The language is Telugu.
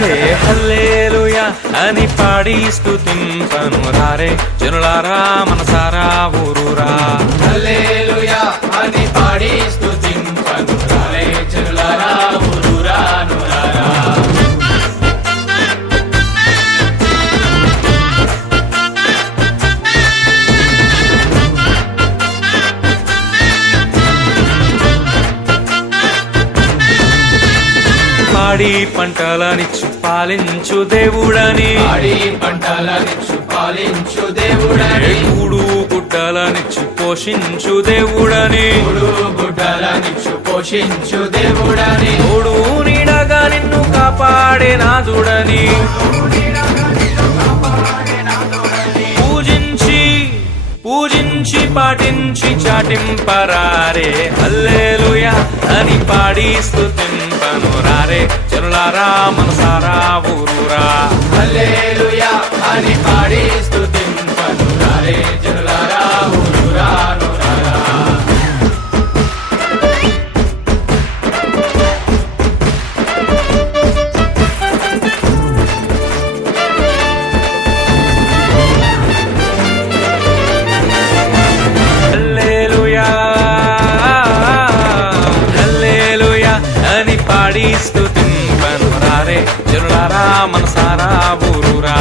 హే హల్లెలూయా అని పాడి స్తుతింపను రారే జనులారా మనసారా ఊరూరా. హల్లెలూయా అని పాడి స్తుతింపను రారే జనులారా ఊరూరా నూరారా. పాడి పంటలనిచ్చు పాలించు దేవుడని, పాడి పంటలనిచ్చు పాలించు దేవుడని, కూడు గుడ్డలనిచ్చు పోషించు దేవుడని, కూడు గుడ్డలనిచ్చు పోషించు దేవుడని, తోడు నీడగా నిన్ను కాపాడే నాదుడని పూజించి పాటించి చాటింపరారే హల్లెలూయా అని పాడి స్తుతింపను రారే జనులారా మనసారా ఊరూరా. హల్లెలూయా అని పాడి స్తుతింపను రారే జనులారా ఊరూరా నూరారా. పాడి స్తుతింపను రారే జనులారా మనసారా ఊరూరా.